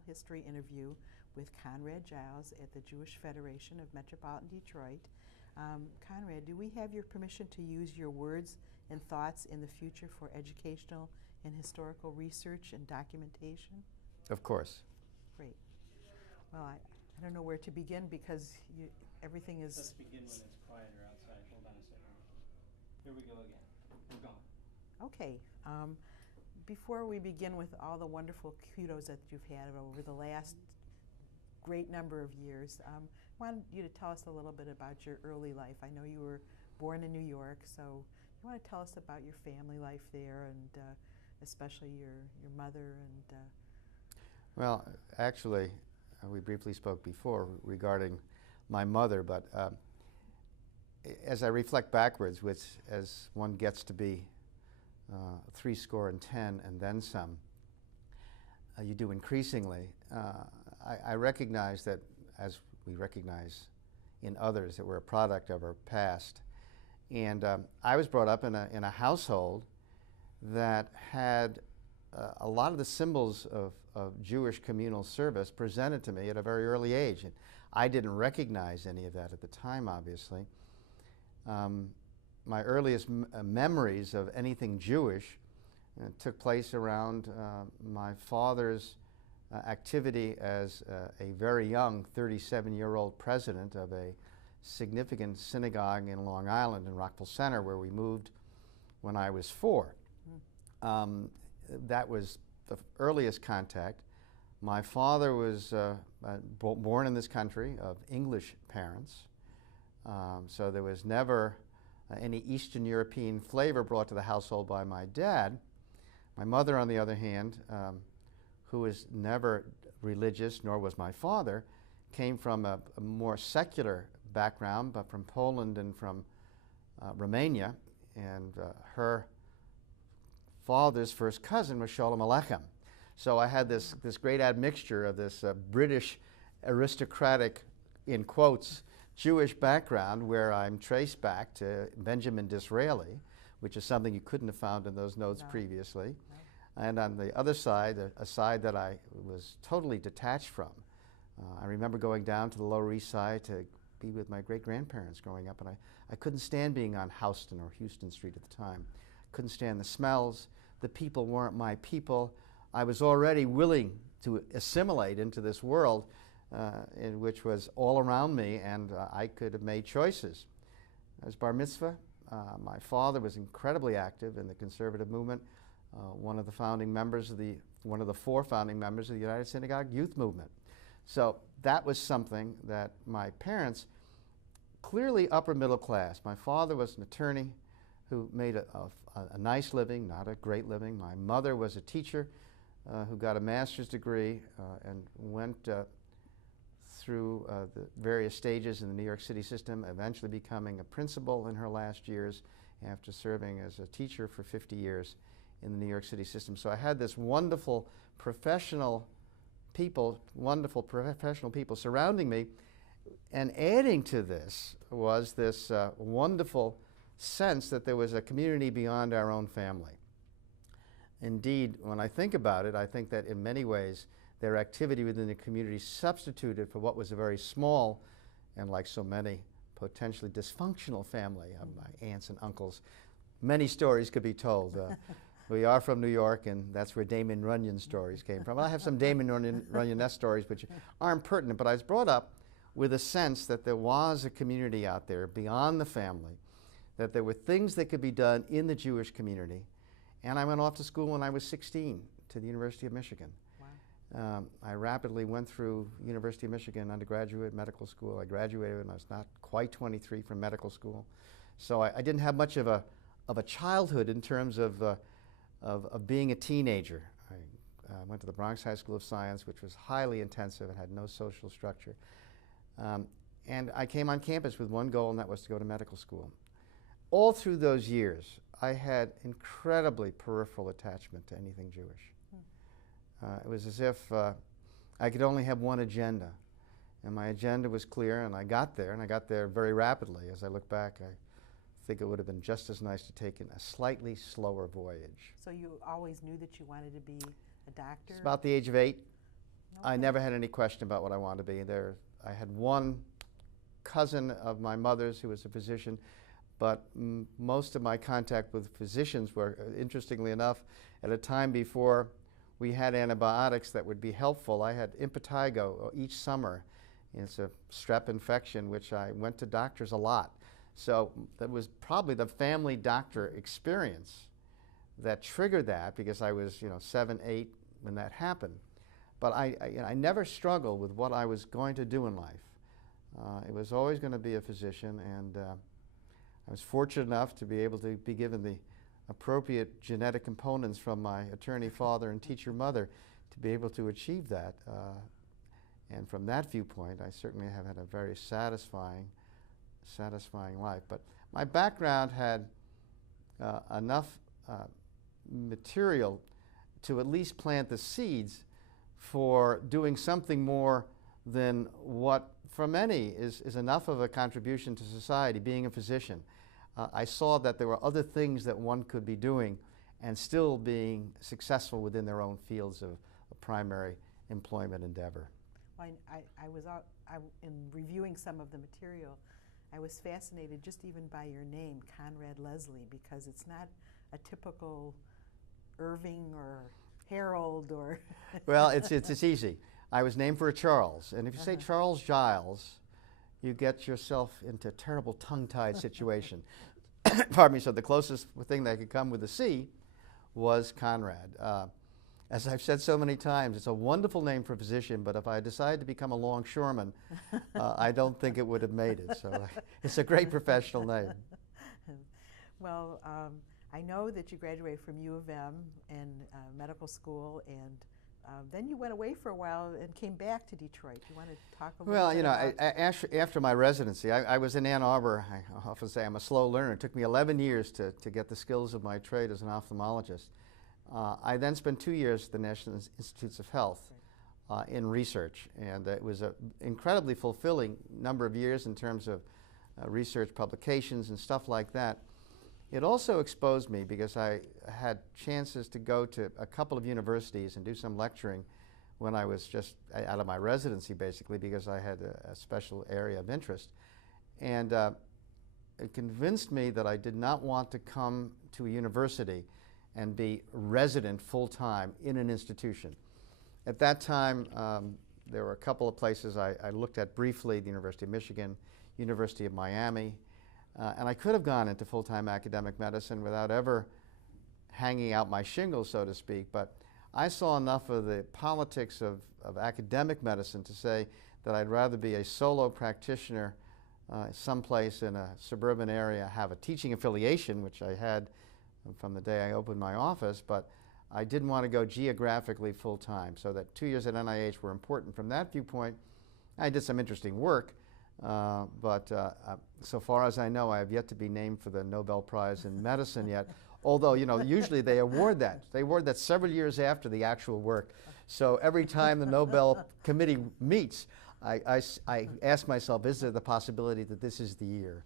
oral history interview with Conrad Giles at the Jewish Federation of Metropolitan Detroit. Conrad, do we have your permission to use your words and thoughts in the future for educational and historical research and documentation? Of course. Great. Well, I don't know where to begin because everything is... Let's begin when it's quieter outside. Hold on a second. Here we go again. We're gone. Okay. Before we begin with all the wonderful kudos that you've had over the last great number of years, I wanted you to tell us a little bit about your early life. I know you were born in New York, so you want to tell us about your family life there and especially your mother and... Well, actually, we briefly spoke before regarding my mother, but as I reflect backwards, which as one gets to be 70 and then some, you do increasingly, I recognize that, as we recognize in others, that we're a product of our past. And I was brought up in a household that had a lot of the symbols of Jewish communal service presented to me at a very early age. And I didn't recognize any of that at the time, obviously. My earliest memories of anything Jewish took place around my father's activity as a very young 37-year-old president of a significant synagogue in Long Island in Rockville Center, where we moved when I was 4. That was the earliest contact. My father was born in this country of English parents, so there was never any Eastern European flavor brought to the household by my dad. My mother, on the other hand, who was never religious, nor was my father, came from a more secular background, but from Poland and from Romania, and her father's first cousin was Sholem Aleichem. So I had this great admixture of this British aristocratic, in quotes, Jewish background, where I'm traced back to Benjamin Disraeli, which is something you couldn't have found in those notes previously. No. And on the other side, a side that I was totally detached from. I remember going down to the Lower East Side to be with my great-grandparents growing up, and I couldn't stand being on Houston or Houston Street at the time. Couldn't stand the smells. The people weren't my people. I was already willing to assimilate into this world in which was all around me, and I could have made choices. I was bar mitzvah. My father was incredibly active in the conservative movement, one of the 4 founding members of the United Synagogue Youth Movement. So that was something that my parents, clearly upper middle class. My father was an attorney who made a nice living, not a great living. My mother was a teacher who got a master's degree and went through the various stages in the New York City system, eventually becoming a principal in her last years after serving as a teacher for 50 years in the New York City system. So I had this wonderful professional people surrounding me, and adding to this was this wonderful sense that there was a community beyond our own family. Indeed, when I think about it, I think that in many ways their activity within the community substituted for what was a very small and, like so many, potentially dysfunctional family of my aunts and uncles. Many stories could be told. We are from New York, and that's where Damon Runyon stories came from. I have some Damon Runyon-esque stories which aren't pertinent, but I was brought up with a sense that there was a community out there beyond the family, that there were things that could be done in the Jewish community. And I went off to school when I was 16 to the University of Michigan. Wow. I rapidly went through University of Michigan undergraduate medical school. I graduated when I was not quite 23 from medical school. So I didn't have much of a childhood in terms of being a teenager. I went to the Bronx High School of Science, which was highly intensive and had no social structure. And I came on campus with one goal, and that was to go to medical school. All through those years, I had incredibly peripheral attachment to anything Jewish. It was as if I could only have one agenda, and my agenda was clear, and I got there very rapidly. As I look back, I think it would have been just as nice to take a slightly slower voyage. So you always knew that you wanted to be a doctor? It's about the age of 8. I Okay. never had any question about what I wanted to be. I had one cousin of my mother's who was a physician, but most of my contact with physicians were, interestingly enough, at a time before we had antibiotics that would be helpful. I had impetigo each summer. It's a strep infection, which I went to doctors a lot. So that was probably the family doctor experience that triggered that, because I was 7, 8 when that happened. But I never struggled with what I was going to do in life. It was always going to be a physician, and I was fortunate enough to be able to be given the appropriate genetic components from my attorney father and teacher mother to be able to achieve that. And from that viewpoint, I certainly have had a very satisfying life. But my background had enough material to at least plant the seeds for doing something more than what for many is enough of a contribution to society, being a physician. I saw that there were other things that one could be doing and still being successful within their own fields of primary employment endeavor. Well, in reviewing some of the material, I was fascinated just even by your name, Conrad Leslie, because it's not a typical Irving or Harold or... Well, it's easy. I was named for a Charles, and if you say Charles Giles, you get yourself into a terrible tongue-tied situation. Pardon me. So the closest thing that could come with a C was Conrad. As I've said so many times, it's a wonderful name for a physician, but if I decided to become a longshoreman, I don't think it would have made it. So it's a great professional name. Well, I know that you graduated from U of M and medical school, and then you went away for a while and came back to Detroit. You want to talk a little bit about... after my residency, I was in Ann Arbor. I often say I'm a slow learner. It took me 11 years to get the skills of my trade as an ophthalmologist. I then spent 2 years at the National Institutes of Health in research, and it was an incredibly fulfilling number of years in terms of research publications and stuff like that. It also exposed me, because I had chances to go to a couple of universities and do some lecturing when I was just out of my residency, basically, because I had a special area of interest. And it convinced me that I did not want to come to a university and be resident full-time in an institution. At that time, there were a couple of places I looked at briefly: the University of Michigan, University of Miami, and I could have gone into full-time academic medicine without ever hanging out my shingles, so to speak, but I saw enough of the politics of academic medicine to say that I'd rather be a solo practitioner someplace in a suburban area, have a teaching affiliation, which I had from the day I opened my office, but I didn't want to go geographically full-time, so that 2 years at NIH were important from that viewpoint. I did some interesting work, but so far as I know, I have yet to be named for the Nobel Prize in Medicine yet, although, usually they award that. They award that several years after the actual work. So every time the Nobel Committee meets, I ask myself, is there the possibility that this is the year?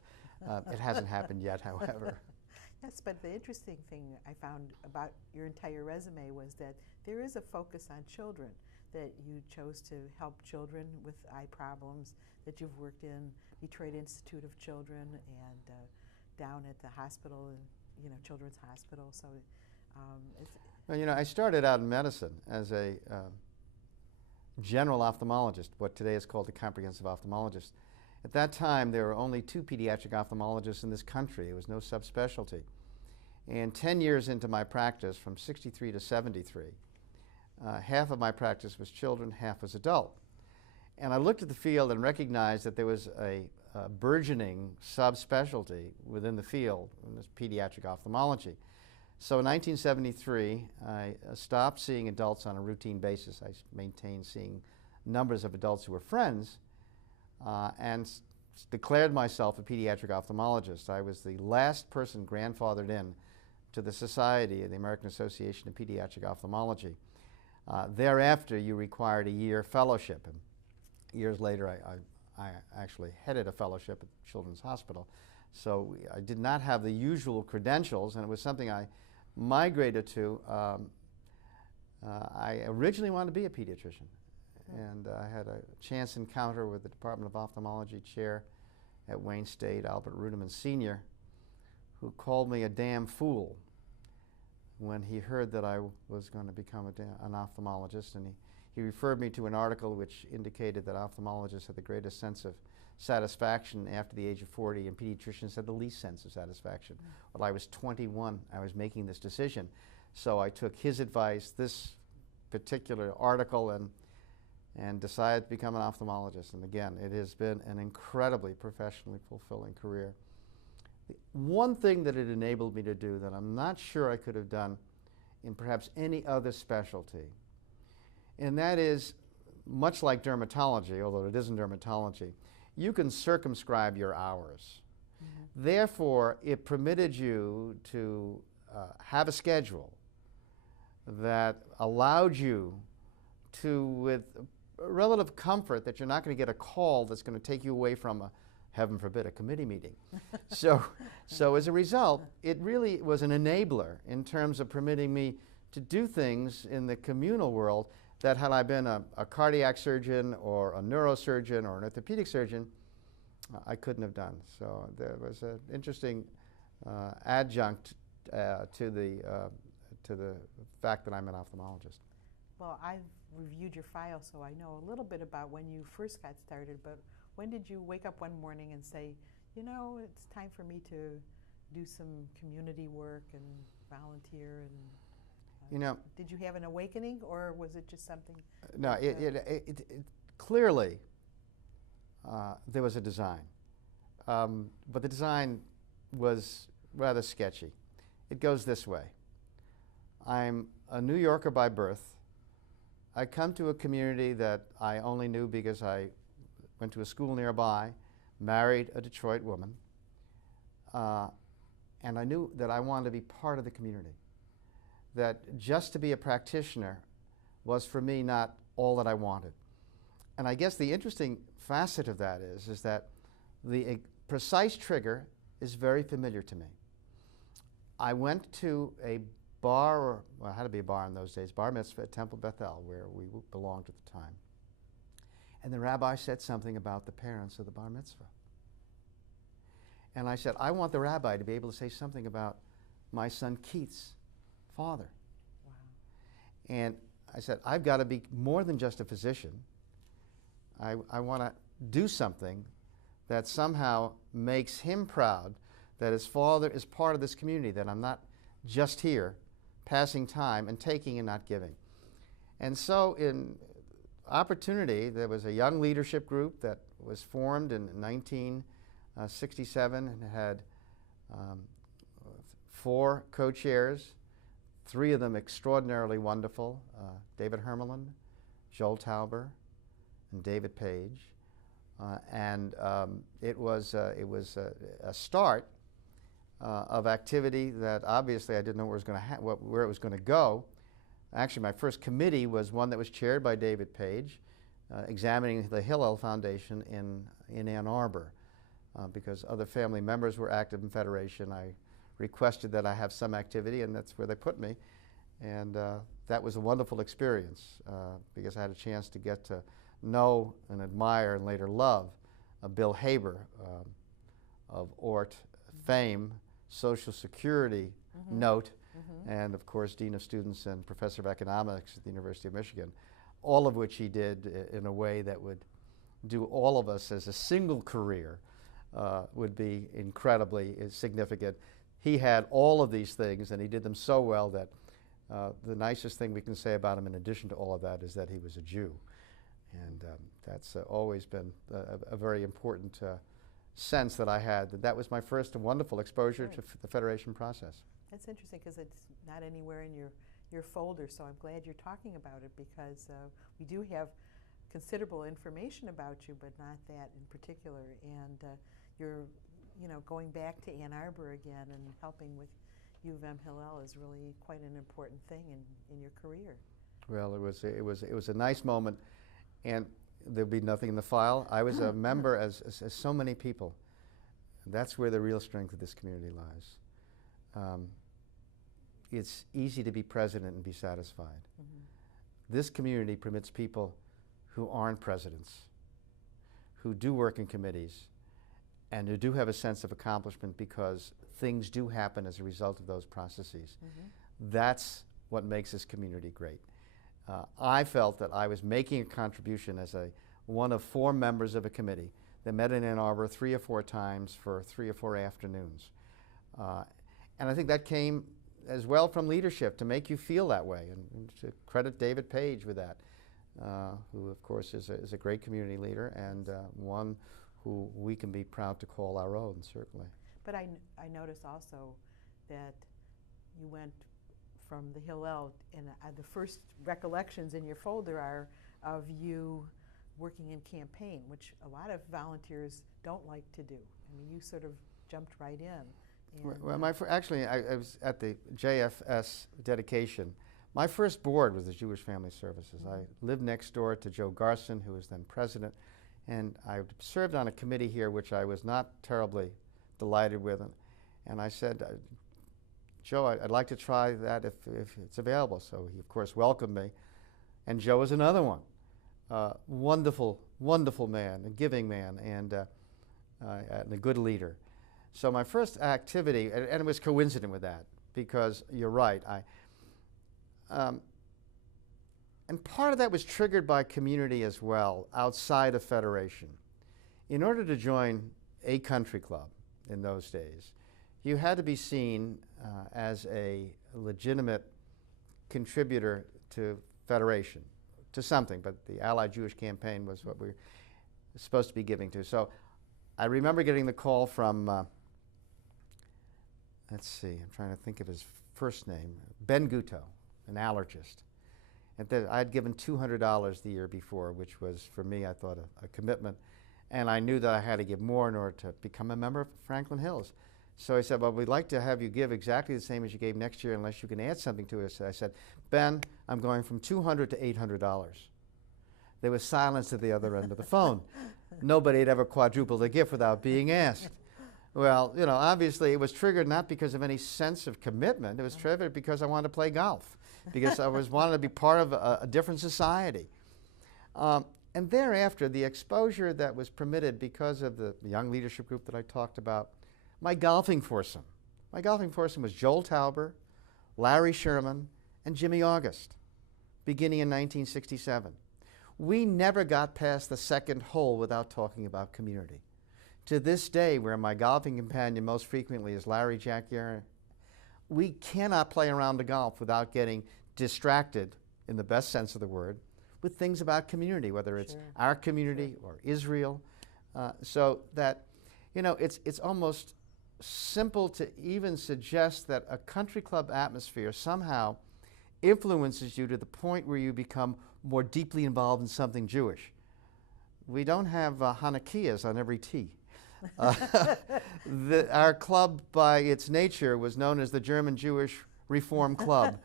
It hasn't happened yet, however. Yes, but the interesting thing I found about your entire resume was that there is a focus on children, that you chose to help children with eye problems, that you've worked in Detroit Institute of Children and down at the hospital, Children's Hospital. So well, I started out in medicine as a general ophthalmologist, what today is called a comprehensive ophthalmologist. At that time, there were only 2 pediatric ophthalmologists in this country. There was no subspecialty. And 10 years into my practice, from 63 to 73, half of my practice was children, half was adult. And I looked at the field and recognized that there was a burgeoning subspecialty within the field, in this pediatric ophthalmology. So in 1973, I stopped seeing adults on a routine basis. I maintained seeing numbers of adults who were friends, and declared myself a pediatric ophthalmologist. I was the last person grandfathered in to the Society of the American Association of Pediatric Ophthalmology. Thereafter, you required a year fellowship. And years later, I actually headed a fellowship at Children's Hospital. So I did not have the usual credentials, and it was something I migrated to. I originally wanted to be a pediatrician. and I had a chance encounter with the Department of Ophthalmology chair at Wayne State, Albert Ruderman Sr., who called me a damn fool when he heard that I was going to become an ophthalmologist, and he referred me to an article which indicated that ophthalmologists had the greatest sense of satisfaction after the age of 40, and pediatricians had the least sense of satisfaction. Well, I was 21, I was making this decision, so I took his advice, this particular article, and decided to become an ophthalmologist. And again, it has been an incredibly professionally fulfilling career. The one thing that it enabled me to do that I'm not sure I could have done in perhaps any other specialty, and that is, much like dermatology, although it isn't dermatology, you can circumscribe your hours. Mm-hmm. Therefore, it permitted you to have a schedule that allowed you to, with relative comfort, that you're not going to get a call that's going to take you away from a, heaven forbid, a committee meeting. So as a result, it really was an enabler in terms of permitting me to do things in the communal world that, had I been a cardiac surgeon or a neurosurgeon or an orthopedic surgeon, I couldn't have done. So there was an interesting adjunct to the fact that I'm an ophthalmologist. Well, I've reviewed your file, so I know a little bit about when you first got started, but when did you wake up one morning and say, you know, it's time for me to do some community work and volunteer? And you know, did you have an awakening, or was it just something? No, it clearly there was a design, but the design was rather sketchy. It goes this way. I'm a New Yorker by birth. I come to a community that I only knew because I went to a school nearby, married a Detroit woman, and I knew that I wanted to be part of the community. That just to be a practitioner was for me not all that I wanted. And I guess the interesting facet of that is that the precise trigger is very familiar to me. I went to a bar, or well, it had to be a bar in those days, bar mitzvah at Temple Bethel, where we belonged at the time. And the rabbi said something about the parents of the bar mitzvah. And I said, I want the rabbi to be able to say something about my son Keith's father. Wow. And I said, I've got to be more than just a physician. I want to do something that somehow makes him proud that his father is part of this community, that I'm not just here passing time and taking and not giving. And so in opportunity, there was a young leadership group that was formed in 1967 and had 4 co-chairs, 3 of them extraordinarily wonderful, David Hermelin, Joel Tauber, and David Page. It was a start of activity that obviously I didn't know where it was going to go. Actually, my first committee was one that was chaired by David Page, examining the Hillel Foundation in Ann Arbor. Because other family members were active in Federation, I requested that I have some activity, and that's where they put me. And that was a wonderful experience because I had a chance to get to know and admire and later love Bill Haber of ORT fame, Social Security note, and of course Dean of Students and Professor of Economics at the University of Michigan, all of which he did in a way that would do all of us as a single career would be incredibly significant. He had all of these things, and he did them so well that the nicest thing we can say about him in addition to all of that is that he was a Jew. And that's always been a very important sense that I had, that was my first wonderful exposure to the Federation process. That's interesting because it's not anywhere in your folder, so I'm glad you're talking about it because we do have considerable information about you, but not that in particular. And you're, going back to Ann Arbor again and helping with U of M Hillel is really quite an important thing in your career. Well, it was a nice moment, and there'll be nothing in the file. I was a member as so many people. That's where the real strength of this community lies. It's easy to be president and be satisfied. This community permits people who aren't presidents, who do work in committees, and who do have a sense of accomplishment because things do happen as a result of those processes. That's what makes this community great. I felt that I was making a contribution as one of 4 members of a committee that met in Ann Arbor 3 or 4 times for 3 or 4 afternoons. And I think that came as well from leadership to make you feel that way, and to credit David Page with that, who of course is a great community leader and one who we can be proud to call our own, certainly. But I notice also that you went from the Hillel, and the first recollections in your folder are of you working in campaign, which a lot of volunteers don't like to do. I mean, you sort of jumped right in. Well, actually, I was at the JFS dedication. My first board was the Jewish Family Services. I lived next door to Joe Garson, who was then president, and I served on a committee here which I was not terribly delighted with. And I said, Joe, I'd like to try that if it's available. So he, of course, welcomed me. And Joe was another one. Wonderful, wonderful man, a giving man, and a good leader. So my first activity, and it was coincident with that, because you're right, and part of that was triggered by community as well, outside of Federation. In order to join a country club in those days, you had to be seen as a legitimate contributor to Federation, to something, but the Allied Jewish Campaign was what we were supposed to be giving to. So I remember getting the call from, let's see, I'm trying to think of his first name, Ben Guto, an allergist. And I'd given $200 the year before, which was, for me, I thought, a commitment. And I knew that I had to give more in order to become a member of Franklin Hills. So he said, well, we'd like to have you give exactly the same as you gave next year unless you can add something to it. So I said, Ben, I'm going from $200 to $800. There was silence at the other end of the phone. Nobody had ever quadrupled a gift without being asked. Well, you know, obviously it was triggered not because of any sense of commitment. It was triggered because I wanted to play golf, because I wanted to be part of a different society. And thereafter, the exposure that was permitted because of the young leadership group that I talked about, my golfing foursome. My golfing foursome was Joel Tauber, Larry Sherman, and Jimmy August, beginning in 1967. We never got past the second hole without talking about community. To this day, where my golfing companion most frequently is Larry Jack Guerin, we cannot play around the golf without getting distracted, in the best sense of the word, with things about community, whether it's our community or Israel. So that, you know, it's almost simple to even suggest that a country club atmosphere somehow influences you to the point where you become more deeply involved in something Jewish. We don't have Hanukkahs on every tee. Our club, by its nature, was known as the German Jewish Reform Club,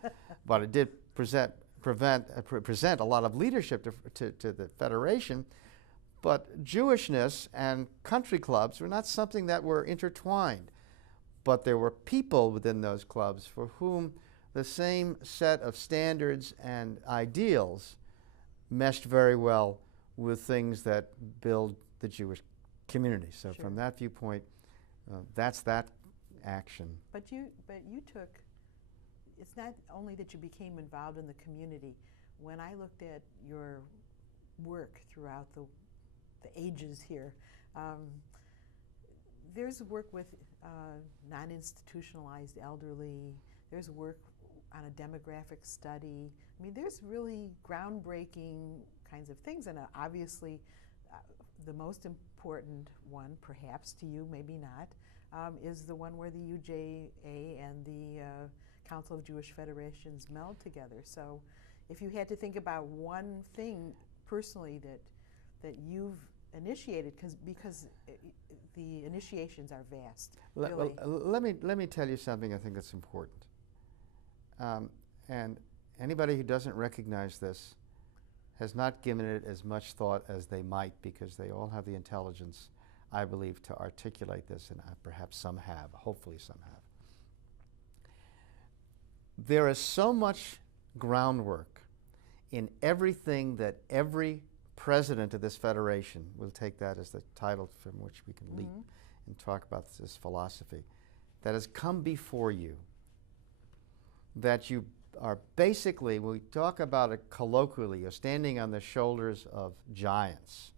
but it did present a lot of leadership to the Federation. But Jewishness and country clubs were not something that were intertwined. But there were people within those clubs for whom the same set of standards and ideals meshed very well with things that build the Jewish community. So from that viewpoint, that's that action. But you took, it's not only that you became involved in the community. When I looked at your work throughout the ages here, there's work with non-institutionalized elderly, there's work on a demographic study. I mean, there's really groundbreaking kinds of things, and obviously the most important one, perhaps to you, maybe not, is the one where the UJA and the Council of Jewish Federations meld together. So if you had to think about one thing personally that you've initiated, because the initiations are vast. Really. Well, let me tell you something I think that's important. And anybody who doesn't recognize this has not given it as much thought as they might, because they all have the intelligence, I believe, to articulate this, and perhaps some have, hopefully some have. There is so much groundwork in everything that every president of this federation, we'll take that as the title from which we can leap and talk about this philosophy, that has come before you, that you are basically, when we talk about it colloquially, you're standing on the shoulders of giants.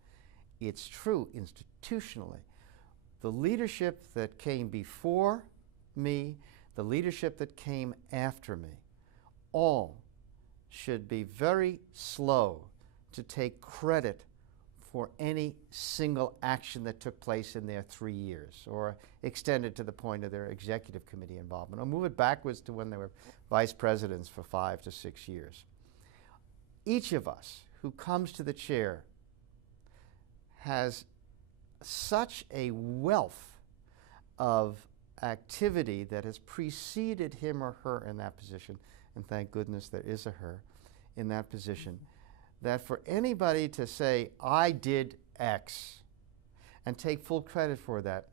It's true institutionally. The leadership that came before me, the leadership that came after me, all should be very slow to take credit for any single action that took place in their 3 years, or extended to the point of their executive committee involvement, or move it backwards to when they were vice presidents for 5 to 6 years. Each of us who comes to the chair has such a wealth of activity that has preceded him or her in that position, and thank goodness there is a her in that position, that for anybody to say, I did X, and take full credit for that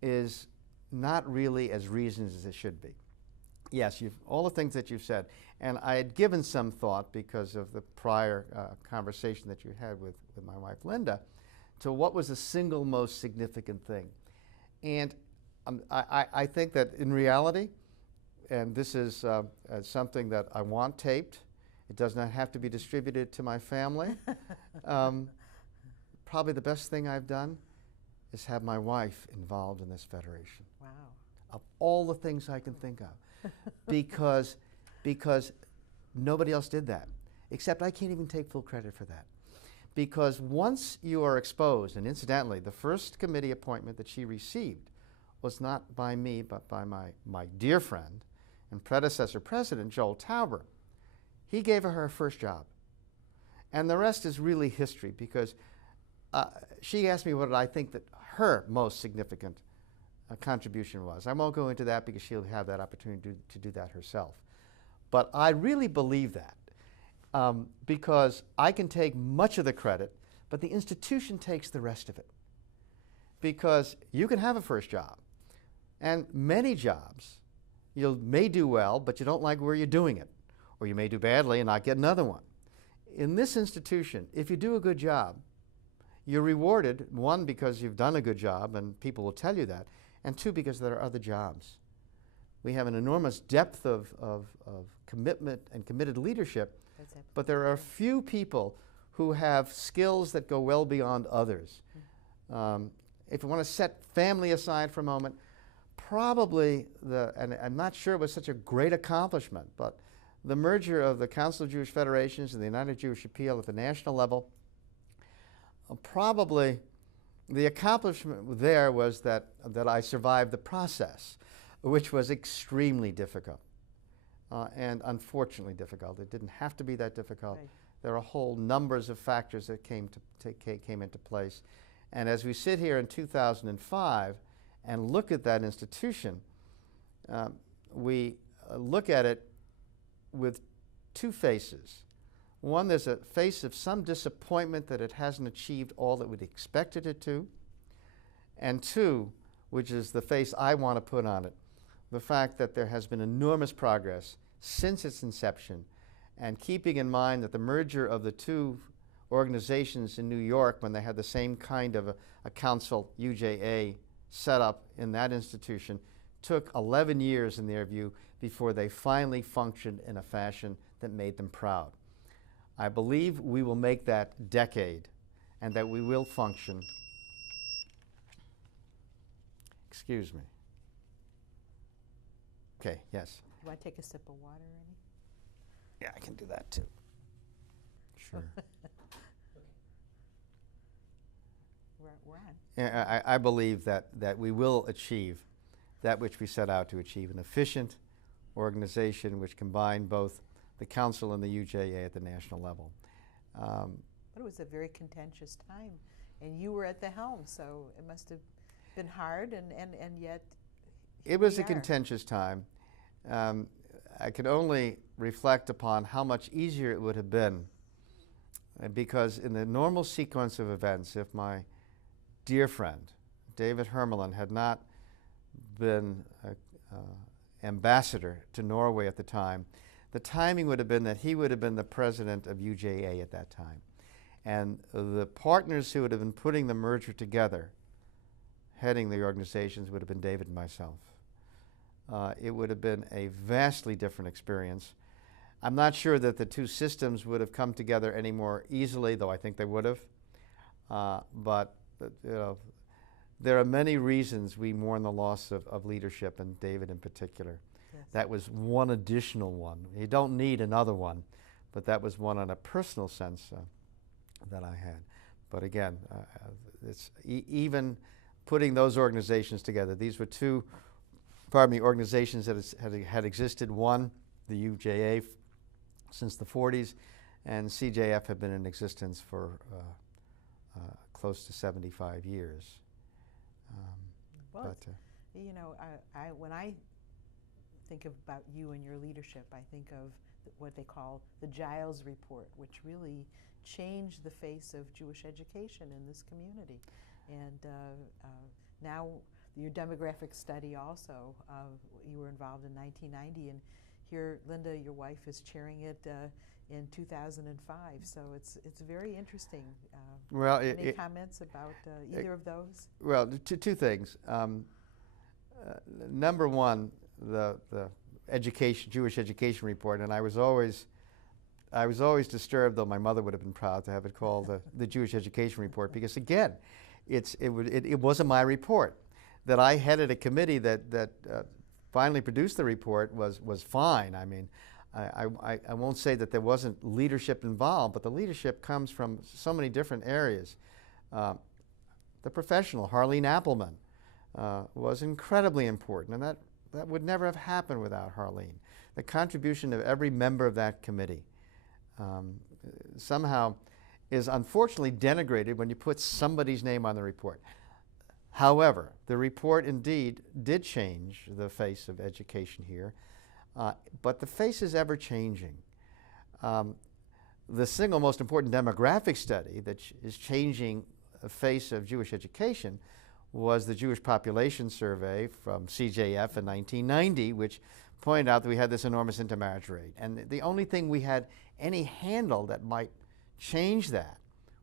is not really as reasoned as it should be. Yes, all the things that you've said, and I had given some thought because of the prior conversation that you had with my wife Linda, to what was the single most significant thing. And I think that in reality, and this is something that I want taped, it does not have to be distributed to my family. Probably the best thing I've done is have my wife involved in this federation. Wow. Of all the things I can think of. because nobody else did that. Except I can't even take full credit for that. Because once you are exposed, and incidentally, the first committee appointment that she received was not by me, but by my dear friend and predecessor president, Joel Tauber. He gave her her first job. And the rest is really history, because she asked me what did I think that her most significant contribution was. I won't go into that because she'll have that opportunity to do that herself. But I really believe that because I can take much of the credit, but the institution takes the rest of it. Because you can have a first job, and many jobs, you may do well, but you don't like where you're doing it. Or you may do badly and not get another one. In this institution, if you do a good job, you're rewarded, one, because you've done a good job, and people will tell you that, and two, because there are other jobs. We have an enormous depth of commitment and committed leadership, but there are a few people who have skills that go well beyond others. If you want to set family aside for a moment, probably and I'm not sure it was such a great accomplishment, but the merger of the Council of Jewish Federations and the United Jewish Appeal at the national level, probably the accomplishment there was that I survived the process, which was extremely difficult and unfortunately difficult. It didn't have to be that difficult. Right. There are whole numbers of factors that came into place. And as we sit here in 2005 and look at that institution, we look at it with two faces. One, there's a face of some disappointment that it hasn't achieved all that we'd expected it to. And two, which is the face I want to put on it, the fact that there has been enormous progress since its inception, and keeping in mind that the merger of the two organizations in New York, when they had the same kind of a council, UJA, set up in that institution, took 11 years in their view before they finally functioned in a fashion that made them proud. I believe we will make that decade, and that we will function. Excuse me. Okay, yes. You want to take a sip of water, Ernie? Yeah, I can do that too. Sure. We're on. Yeah, I believe that we will achieve that which we set out to achieve, an efficient organization which combined both the council and the UJA at the national level. But it was a very contentious time, and you were at the helm, so it must have been hard, and yet it was a contentious time. I could only reflect upon how much easier it would have been, because in the normal sequence of events, if my dear friend David Hermelin had not been ambassador to Norway at the time, the timing would have been that he would have been the president of UJA at that time. And the partners who would have been putting the merger together, heading the organizations, would have been David and myself. It would have been a vastly different experience. I'm not sure that the two systems would have come together any more easily, though I think they would have. But you know, there are many reasons we mourn the loss of leadership, and David in particular. Yes. That was one additional one. You don't need another one, but that was one on a personal sense that I had. But again, it's even putting those organizations together. These were two, organizations that had existed. One, the UJA, since the 40s, and CJF had been in existence for close to 75 years. Well, you know, when I think about you and your leadership, I think of what they call the Giles Report, which really changed the face of Jewish education in this community. And now your demographic study also, you were involved in 1990, and here Linda, your wife, is chairing it in 2005. So it's very interesting. Well, any comments about either of those? Well, two things. Number one, the Jewish education report, and I was always disturbed, though my mother would have been proud to have it called the Jewish education report, because again, it wasn't my report. That I headed a committee that finally produced the report was fine. I mean, I won't say that there wasn't leadership involved, but the leadership comes from so many different areas. The professional, Harleen Appelman, was incredibly important, and that would never have happened without Harleen. The contribution of every member of that committee somehow is unfortunately denigrated when you put somebody's name on the report. However, the report indeed did change the face of education here, but the face is ever changing. The single most important demographic study that is changing the face of Jewish education was the Jewish Population Survey from CJF in 1990, which pointed out that we had this enormous intermarriage rate. And the only thing we had any handle that might change that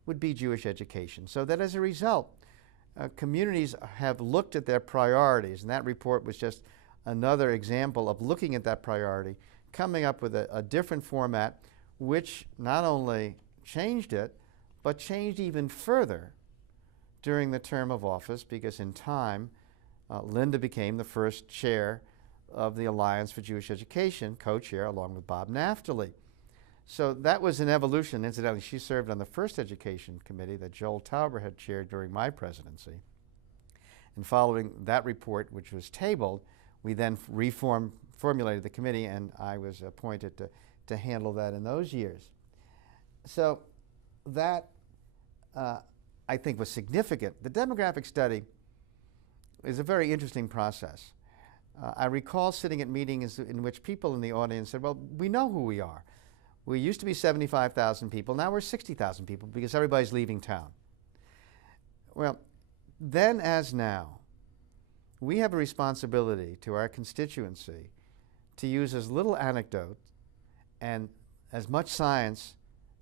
would be Jewish education. So that as a result, communities have looked at their priorities, and that report was just another example of looking at that priority, coming up with a different format, which not only changed it, but changed even further during the term of office, because in time, Linda became the first chair of the Alliance for Jewish Education, co-chair, along with Bob Naftali. So that was an evolution. Incidentally, she served on the first education committee that Joel Tauber had chaired during my presidency. And following that report, which was tabled, we then formulated the committee, and I was appointed to handle that in those years. So that, I think, was significant. The demographic study is a very interesting process. I recall sitting at meetings in which people in the audience said, well, we know who we are. We used to be 75,000 people. Now we're 60,000 people because everybody's leaving town. Well, then as now, we have a responsibility to our constituency to use as little anecdote and as much science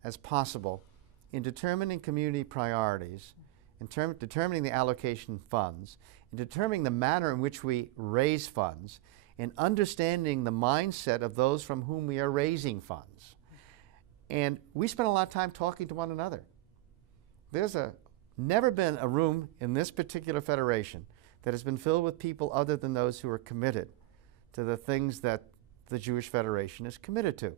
as possible in determining community priorities, in determining the allocation of funds, in determining the manner in which we raise funds, in understanding the mindset of those from whom we are raising funds. And we spent a lot of time talking to one another. There's never been a room in this particular federation that has been filled with people other than those who are committed to the things that the Jewish Federation is committed to.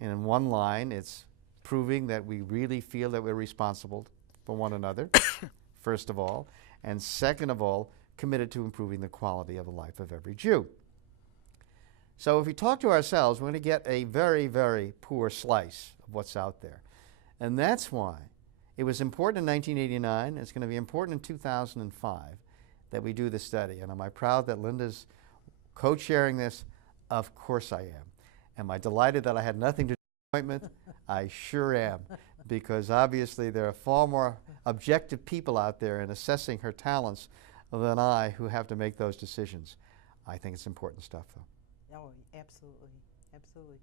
And in one line, it's proving that we really feel that we're responsible for one another, first of all, and second of all, committed to improving the quality of the life of every Jew. So if we talk to ourselves, we're going to get a very, very poor slice of what's out there. And that's why it was important in 1989, and it's going to be important in 2005 that we do this study. And am I proud that Linda's co-chairing this? Of course I am. Am I delighted that I had nothing to do with the appointment? I sure am, because obviously there are far more objective people out there in assessing her talents than I who have to make those decisions. I think it's important stuff, though. Oh, absolutely, absolutely.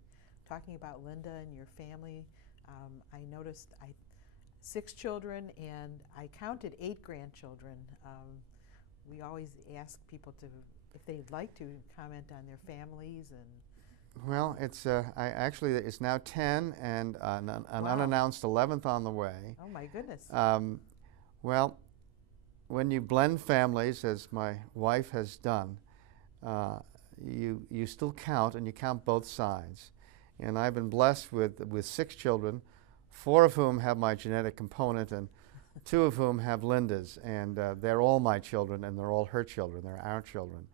Talking about Linda and your family, I noticed 6 children, and I counted 8 grandchildren. We always ask people to, if they'd like to, comment on their families and. Well, it's now 10 and an Wow. unannounced 11th on the way. Oh my goodness. Well, when you blend families, as my wife has done, you still count, and you count both sides. And I've been blessed with 6 children, 4 of whom have my genetic component, and 2 of whom have Linda's. And they're all my children, and they're all her children. They're our children.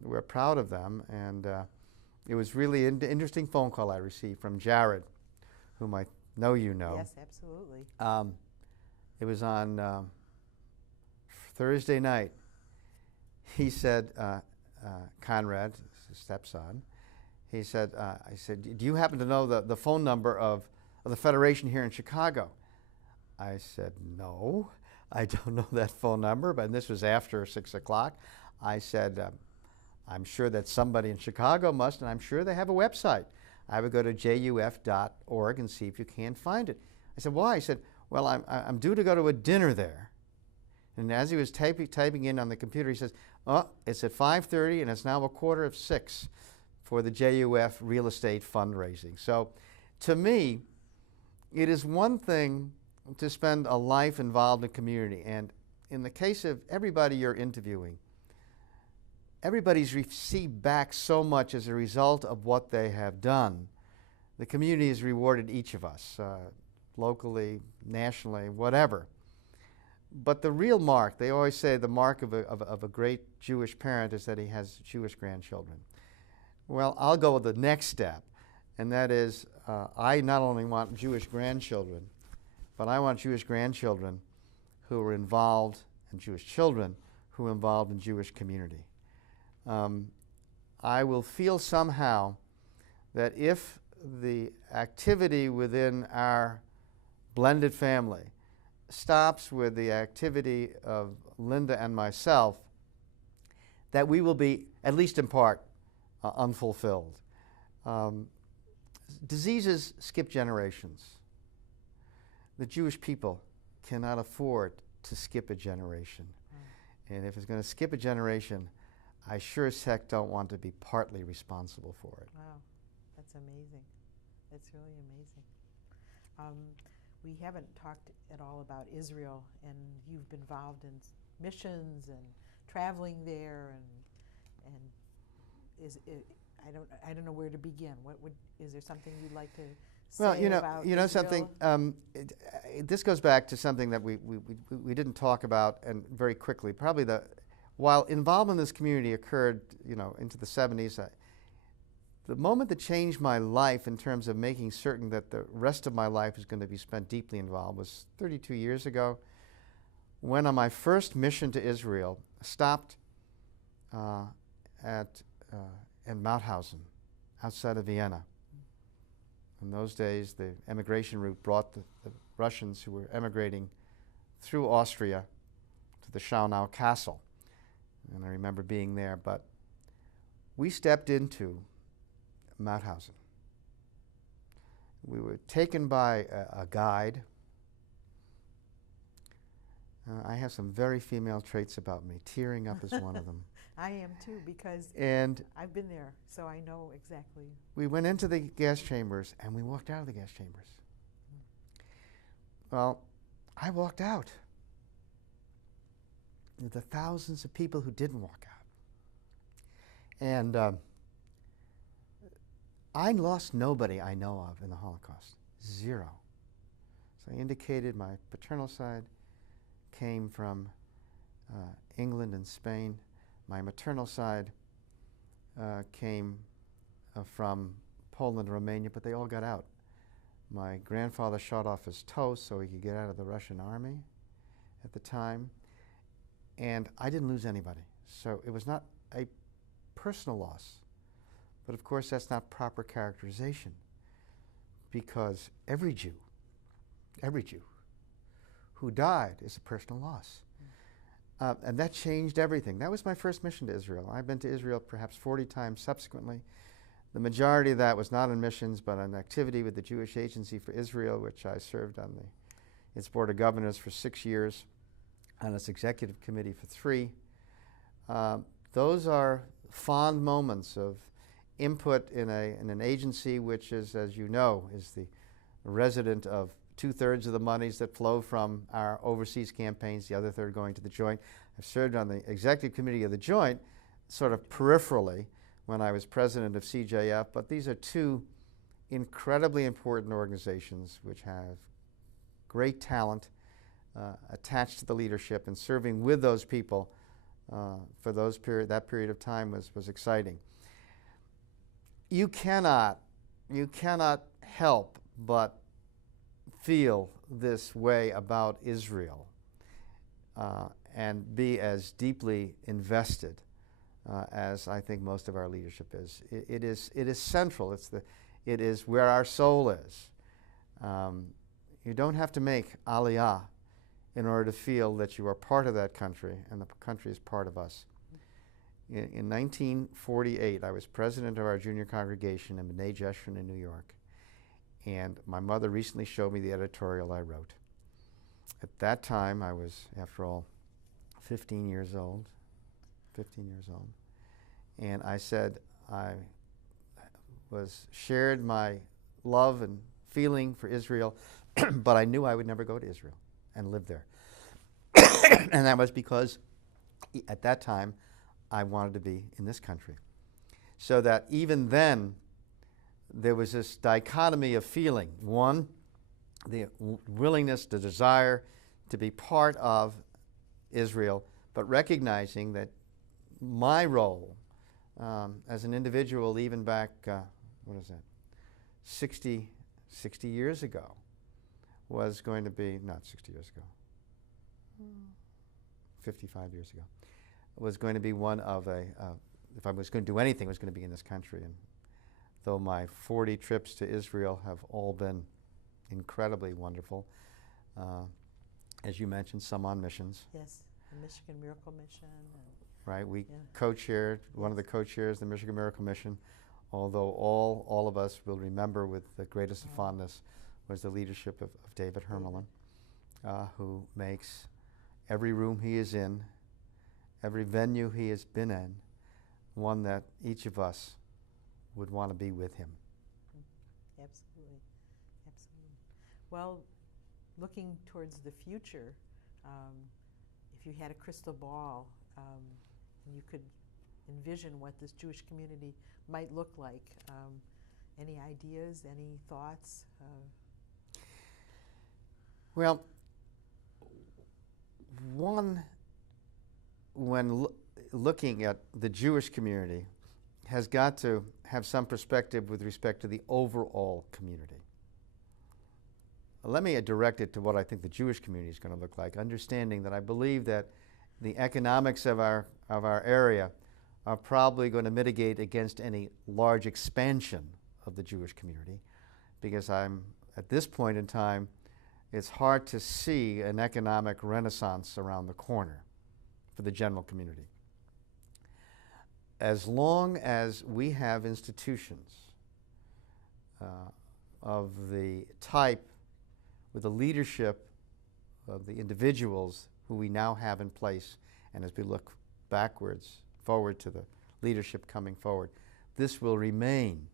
We're proud of them, and it was really an interesting phone call I received from Jared, whom I know you know. Yes, absolutely. It was on Thursday night. He said, Conrad, his stepson, he said, I said, do you happen to know the phone number of the Federation here in Chicago? I said, no, I don't know that phone number, but this was after 6 o'clock. I said, I'm sure that somebody in Chicago must, and I'm sure they have a website. I would go to juf.org and see if you can find it. I said, why? He said, well, I'm due to go to a dinner there. And as he was typing in on the computer, he says, oh, it's at 5:30 and it's now 5:45 for the JUF real estate fundraising. So to me, it is one thing to spend a life involved in community. And in the case of everybody you're interviewing, everybody's received back so much as a result of what they have done. The community has rewarded each of us, locally, nationally, whatever. But the real mark, they always say the mark of a great Jewish parent is that he has Jewish grandchildren. Well, I'll go with the next step, and that is I not only want Jewish grandchildren, but I want Jewish grandchildren who are involved, and Jewish children who are involved in Jewish community. I will feel somehow that if the activity within our blended family stops with the activity of Linda and myself, that we will be, at least in part, unfulfilled. Diseases skip generations. The Jewish people cannot afford to skip a generation. And if it's going to skip a generation, I sure as heck don't want to be partly responsible for it. Wow, that's amazing. That's really amazing. We haven't talked at all about Israel, and you've been involved in missions and traveling there, and I don't know where to begin. Is there something you'd like to say about you know Israel? something. This goes back to something that we didn't talk about, and very quickly. Probably while involvement in this community occurred, into the 70s. The moment that changed my life in terms of making certain that the rest of my life is going to be spent deeply involved was 32 years ago, when on my first mission to Israel, I stopped in Mauthausen, outside of Vienna. In those days, the emigration route brought the Russians who were emigrating through Austria to the Schönau Castle. And I remember being there, but we stepped into Mauthausen. We were taken by a guide. I have some very female traits about me. Tearing up is one of them. I am too, because And I've been there, so I know exactly. we went into the gas chambers and we walked out of the gas chambers. Well, I walked out. The thousands of people who didn't walk out. And I lost nobody I know of in the Holocaust. 0. So I indicated my paternal side came from England and Spain. My maternal side came from Poland and Romania, but they all got out. My grandfather shot off his toe so he could get out of the Russian army at the time. And I didn't lose anybody. So it was not a personal loss. But of course, that's not proper characterization, because every Jew who died is a personal loss. And that changed everything. That was my first mission to Israel. I've been to Israel perhaps 40 times subsequently. The majority of that was not in missions, but an activity with the Jewish Agency for Israel, which I served on the its Board of Governors for 6 years, on its Executive Committee for 3. Those are fond moments of input in an agency which is, as you know, is the resident of 2/3 of the monies that flow from our overseas campaigns, the other third going to the Joint. I've served on the Executive Committee of the Joint sort of peripherally when I was president of CJF, but these are two incredibly important organizations which have great talent attached to the leadership, and serving with those people for that period of time was exciting. You cannot help but feel this way about Israel and be as deeply invested as I think most of our leadership is. It is central. It is where our soul is. You don't have to make aliyah in order to feel that you are part of that country and the country is part of us. In 1948, I was president of our junior congregation in B'nai Jeshurun in New York, and my mother recently showed me the editorial I wrote. At that time, I was, after all, 15 years old, and I said I shared my love and feeling for Israel, but I knew I would never go to Israel and live there. And that was because at that time I wanted to be in this country. So that even then there was this dichotomy of feeling. One, the willingness, the desire to be part of Israel, but recognizing that my role as an individual, even back, 60 years ago, was going to be, not 60 years ago, 55 years ago, was going to be one of if I was going to do anything, it was going to be in this country. And though my 40 trips to Israel have all been incredibly wonderful, as you mentioned, some on missions. Yes, the Michigan Miracle Mission. Right, we co-chaired, one of the co-chairs, the Michigan Miracle Mission, although all of us will remember with the greatest of fondness was the leadership of David Hermelin, who makes every room he is in, every venue he has been in, one that each of us would want to be with him. Absolutely, absolutely. Well, looking towards the future, if you had a crystal ball, and you could envision what this Jewish community might look like, any ideas, any thoughts? Well, one, when looking at the Jewish community, has got to have some perspective with respect to the overall community. Let me direct it to what I think the Jewish community is going to look like, understanding that I believe that the economics of our area are probably going to mitigate against any large expansion of the Jewish community, because at this point in time, it's hard to see an economic renaissance around the corner for the general community. As long as we have institutions of the type with the leadership of the individuals who we now have in place, and as we look forward to the leadership coming forward, this will remain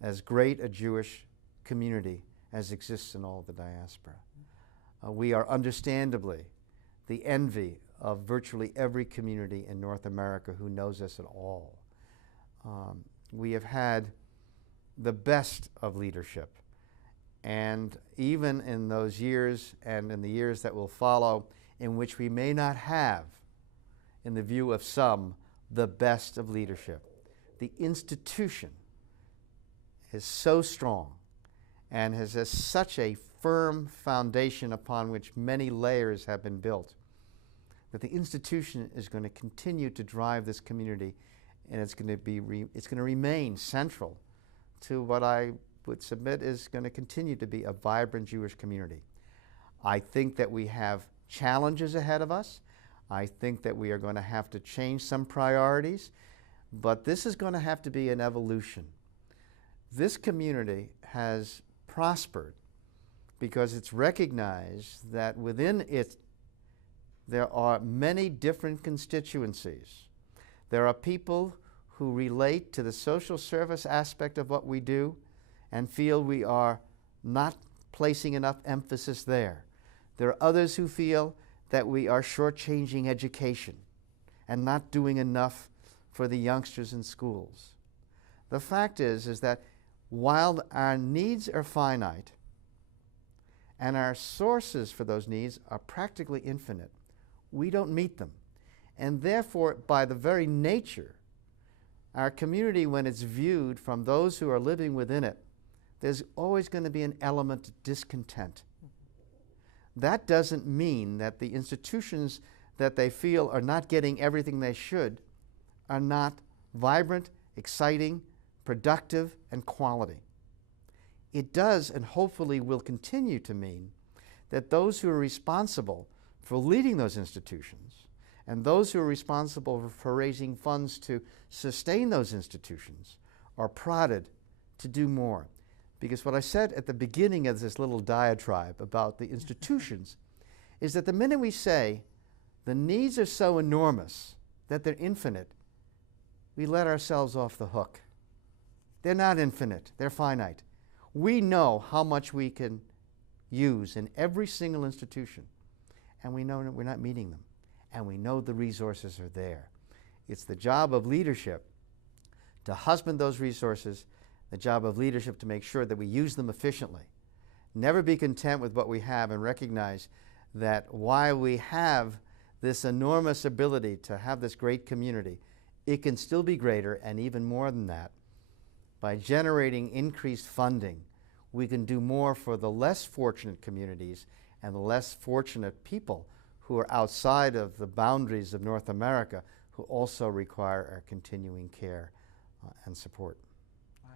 as great a Jewish community as exists in all of the diaspora. We are understandably the envy of virtually every community in North America who knows us at all. We have had the best of leadership, and even in those years and in the years that will follow, in which we may not have, in the view of some, the best of leadership, the institution is so strong and has such a firm foundation upon which many layers have been built, that the institution is going to continue to drive this community, and it's going to remain central to what I would submit is going to continue to be a vibrant Jewish community. I think that we have challenges ahead of us. I think that we are going to have to change some priorities, but this is going to have to be an evolution. This community has prospered because it's recognized that within it there are many different constituencies. There are people who relate to the social service aspect of what we do and feel we are not placing enough emphasis there. There are others who feel that we are shortchanging education and not doing enough for the youngsters in schools. The fact is that while our needs are finite and our sources for those needs are practically infinite, we don't meet them. And therefore, by the very nature, our community, when it's viewed from those who are living within it, there's always going to be an element of discontent. That doesn't mean that the institutions that they feel are not getting everything they should are not vibrant, exciting, productive, and quality. It does, and hopefully will continue to mean, that those who are responsible for leading those institutions and those who are responsible for raising funds to sustain those institutions are prodded to do more. Because what I said at the beginning of this little diatribe about the institutions is that the minute we say the needs are so enormous that they're infinite, we let ourselves off the hook. They're not infinite, they're finite. We know how much we can use in every single institution, and we know that we're not meeting them, and we know the resources are there. It's the job of leadership to husband those resources, the job of leadership to make sure that we use them efficiently. Never be content with what we have and recognize that while we have this enormous ability to have this great community, it can still be greater, and even more than that. By generating increased funding, we can do more for the less fortunate communities and the less fortunate people who are outside of the boundaries of North America, who also require our continuing care and support. Wow.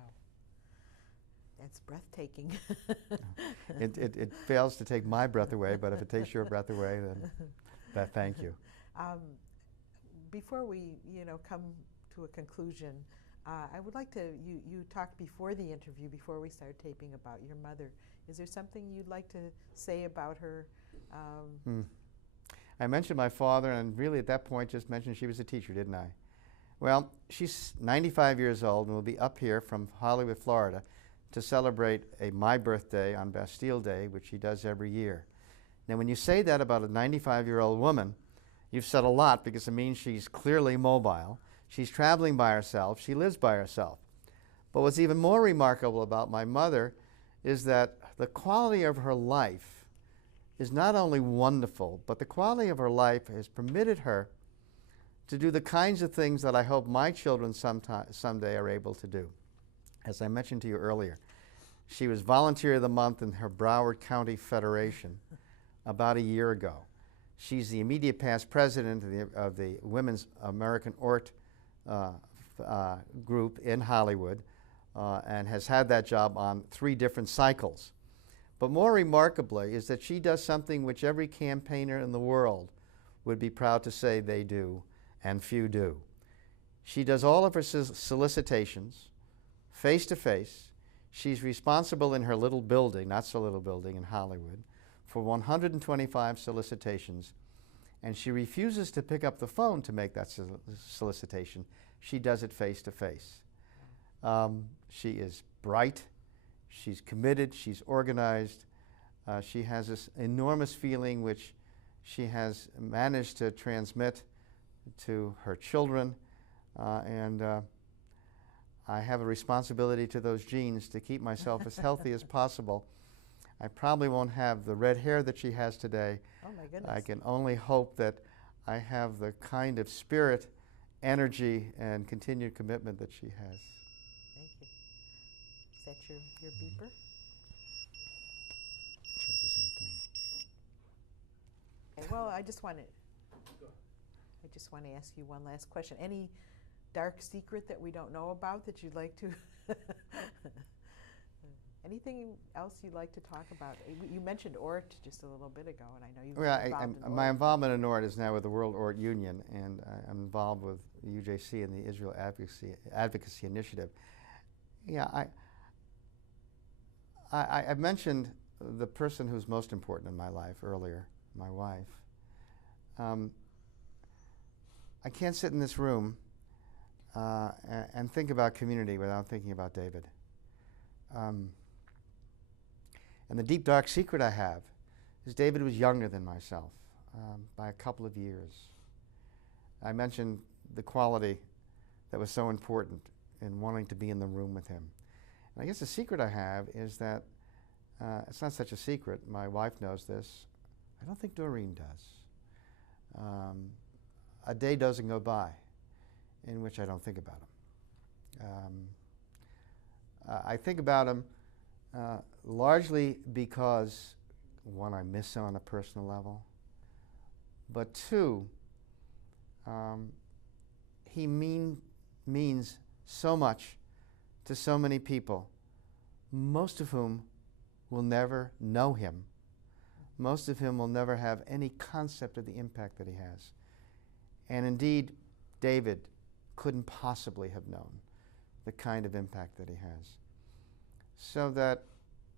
That's breathtaking. It fails to take my breath away, but if it takes your breath away, then thank you. Before we, come to a conclusion, I would like to, you talked before the interview, before we started taping, about your mother. Is there something you'd like to say about her? I mentioned my father, and really at that point just mentioned she was a teacher, didn't I? Well, she's 95 years old and will be up here from Hollywood, Florida, to celebrate my birthday on Bastille Day, which she does every year. Now, when you say that about a 95-year-old woman, you've said a lot, because it means she's clearly mobile. She's traveling by herself. She lives by herself. But what's even more remarkable about my mother is that the quality of her life is not only wonderful, but the quality of her life has permitted her to do the kinds of things that I hope my children someday are able to do. As I mentioned to you earlier, she was Volunteer of the Month in her Broward County Federation about a year ago. She's the immediate past president of the Women's American ORT group in Hollywood, and has had that job on 3 different cycles. But more remarkably is that she does something which every campaigner in the world would be proud to say they do, and few do. She does all of her solicitations face-to-face. She's responsible in her little building, not so little building in Hollywood, for 125 solicitations, and she refuses to pick up the phone to make that solicitation. She does it face-to-face. She is bright, she's committed, she's organized. She has this enormous feeling which she has managed to transmit to her children, and I have a responsibility to those genes to keep myself as healthy as possible. I probably won't have the red hair that she has today. Oh my goodness. I can only hope that I have the kind of spirit, energy, and continued commitment that she has. Thank you. Is that your beeper? Says the same thing. Well, I just want to ask you one last question. Any dark secret that we don't know about that you'd like to? Anything else you'd like to talk about? You mentioned ORT just a little bit ago, and I know you've been involved in ORT. My involvement in ORT is now with the World ORT Union, and I'm involved with UJC and the Israel Advocacy Initiative. Yeah, I mentioned the person who's most important in my life earlier, my wife. I can't sit in this room and think about community without thinking about David. And the deep, dark secret I have is David was younger than myself by a couple of years. I mentioned the quality that was so important in wanting to be in the room with him. And I guess the secret I have is that it's not such a secret. My wife knows this. I don't think Doreen does. A day doesn't go by in which I don't think about him. I think about him largely because, one, I miss him on a personal level, but two, he means so much to so many people, most of whom will never know him. Most of whom will never have any concept of the impact that he has. And indeed, David couldn't possibly have known the kind of impact that he has. So that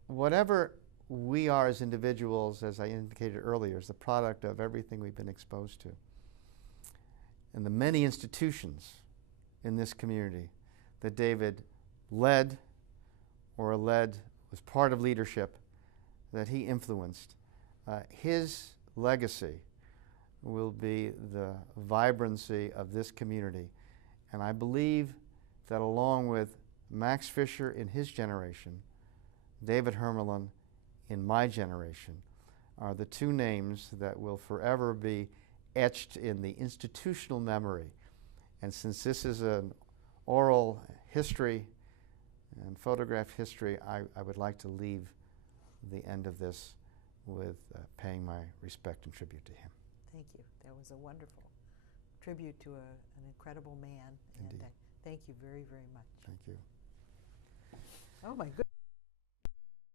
whatever we are as individuals, as I indicated earlier, is the product of everything we've been exposed to. And the many institutions in this community that David led or was part of leadership that he influenced, his legacy will be the vibrancy of this community. And I believe that along with Max Fisher in his generation, David Hermelin in my generation, are the two names that will forever be etched in the institutional memory. And since this is an oral history and photograph history, I would like to leave the end of this with paying my respect and tribute to him. Thank you. That was a wonderful tribute to an incredible man. Indeed. And thank you very, very much. Thank you. Oh my goodness.